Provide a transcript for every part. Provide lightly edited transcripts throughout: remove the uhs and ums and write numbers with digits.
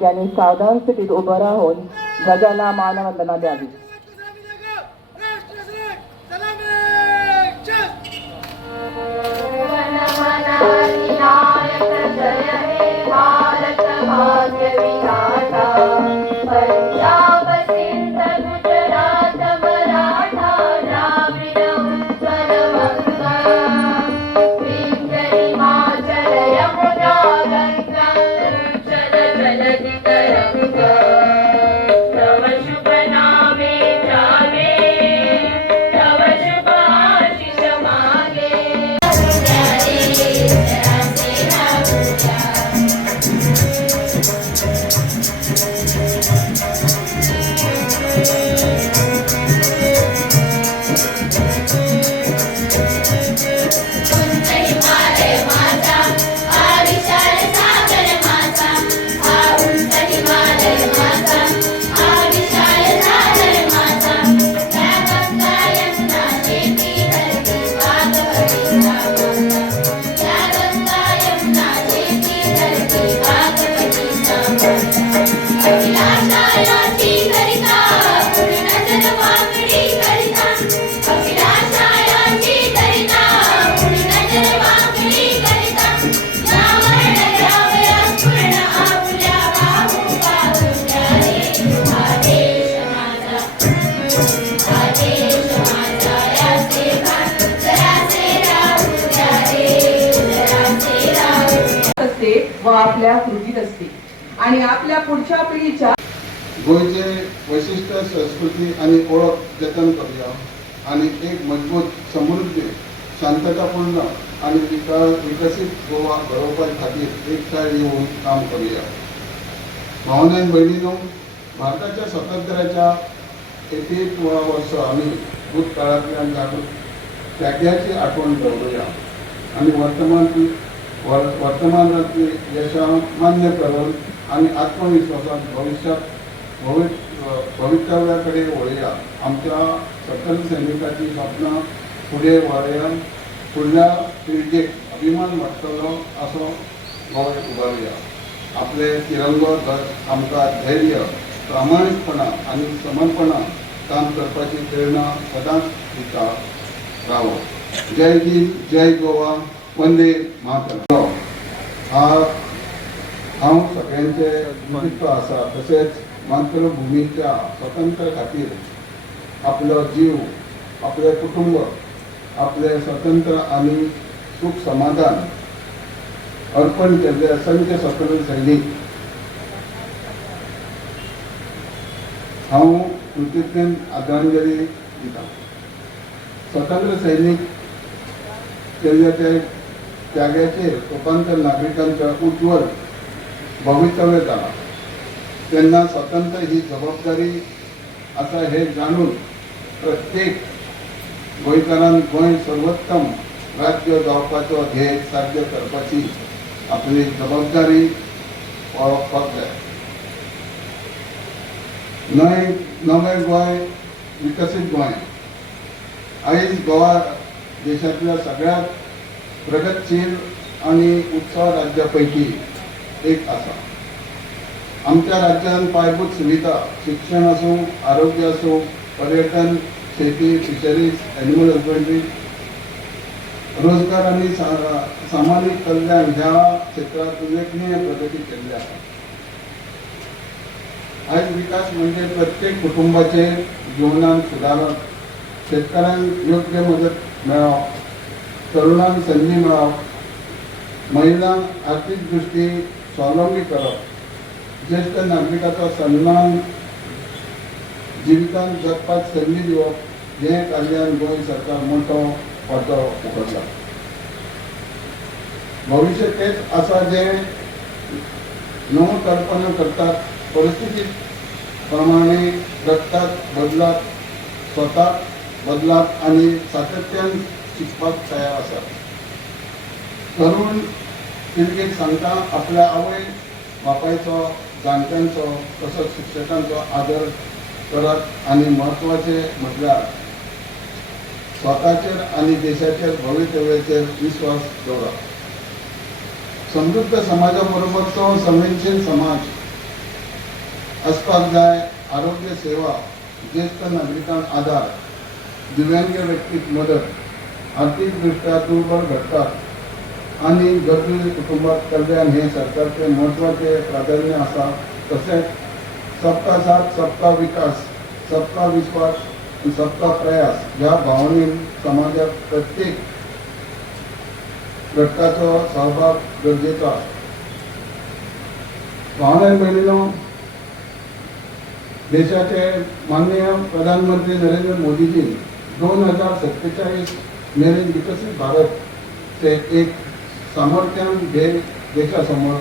त्यांनी सावधान स्थितीत उभं राहून ध्वजाला मानवंदना द्यावी. व आपल्या कृतीत असते आणि आपल्या पुढच्या पिढीच्या गोयचे वैशिष्ट्य संस्कृती आणि ओळख जतन करूया आणि एक मजबूत समृद्धी शांततापूर्ण आणि विकसित गोवा घडोवपा खातीर एकठांय येऊन काम करूया. भावनेन भयणीनो, भारताच्या स्वातंत्र्याच्या 81व्या वर्ष आम्ही भूतकाळातल्या त्याग्याची आठवण दवरूया आणि वर्तमानातली यशा मान्य करून आणि आत्मविश्वासात भवितव्याकडे वळूया. आमच्या सकल सैनिकांची स्वप्न पुढे वाडया, फुडल्या पिळगेक अभिमान वाटतलो असो गोंय उबारूया. आपले तिरंगो ध्वज आमकां धैर्य, प्रामाणिकपणा आणि समर्पणा काम करपाची प्रेरणा सदांच दिता रावो. जय हिंद, जय गोवा, वंदे मातरम. हांव सगळ्यांचे निमित्त आसा. तशेंच मातृभुमीच्या स्वातंत्र्या खातीर आपलो जीव, आपले कुटुंब, आपले स्वतंत्र आणि सुख समाधान अर्पण केल्ले असंख्य स्वतंत्र सैनीक हांव कृतींतल्यान आदरांजली दिता. स्वतंत्र सैनीक केल्ल्या त्या त्यागाचेर कोंकणच्या नागरिकांचं उज्ज्वल भवितव्य जालां. तेन्ना स्वतंत्र ही जबाबदारी आसा हे जाणून प्रत्येक गोंयकारान गोंय सर्वोत्तम राज्य जावपाचो ध्येय साध्य करपाची आपली जबाबदारी वळखपाक जाय. नवें गोंय, विकसीत गोंय आयज गोवा देशांतल्या सगळ्यात प्रगतशील आणि उत्सव राज्यापैकी एक आसा. आमच्या राज्यात पायाभूत सुविधा, शिक्षण असो, आरोग्य असो, पर्यटन, शेती, फिशरीज, एनिमल हजबंड्री, रोजगार आणि सामाजिक कल्याण ह्या क्षेत्रात उल्लेखनीय प्रगती केल्ली आसा. आयज विकास म्हणजे प्रत्येक कुटुंबाचे जीवनात सुदारप, शेतकऱ्यांक योग्य मदत मेळप, तरुणांक संधी मेळप, महिलांक आर्थीक दृश्टी स्वावलंबी करप, ज्येष्ठ नागरिकांचो सन्मान जिवितांत जगपाक संधी दिवप, हे कार्यान गोंय सरकार मोठो वांटो उखलला. भविष्य तेच आसा जे नवो कल्पना करतात, परिस्थिती प्रमाणे जगतात, बदलात, स्वताक बदलात आणि सातत्यान शिकपाक तयार आसा. तरुण पिळगेक सांगता, आपल्या आवय बापायचो जाणट्यांचो तसोच शिक्षकांचो आदर करत आणि महत्वाचे म्हटल्यार स्वताचेर आणि देशाचेर भवितव्याचेर विश्वास दवरप. समृद्ध समाजा बरोबरचो संवेदनशील समाज असपाक जाय. आरोग्य सेवा, ज्येष्ठ नागरिकांक आधार, दिव्यांग व्यक्तीक मदत, आर्थिकदृष्ट्या दुर्बल घटकाक आणि गरजू कुटुंबात कल्याण हे सरकारचे महत्वाचे प्राधान्य आसा. तसेच सबका साथ, सबका विकास, सबका विश्वास आणि सबका प्रयास ह्या भावनेन समाजात प्रत्येक घटकाचो सहभाग गरजेचो आसा. भावना भयणीनो, देशाचे माननीय प्रधानमंत्री नरेंद्र मोदीजी 2047 मेरेन विकसित भारतचे एक सामर्थ्यान ध्येय देशासमोर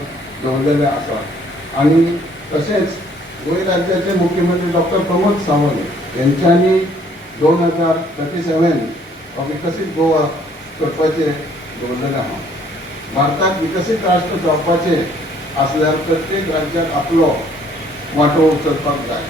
दवरलेले आसा. आणि तसेच गोंय राज्याचे मुख्यमंत्री डॉक्टर प्रमोद सावंत यांच्यानी 2037 विकसित गोवा करपाचे दवरलेले आहा. भारताक विकसित राष्ट्र जावपाचे आसल्यार प्रत्येक राज्याक आपलो वांटो उचलपाक जाय.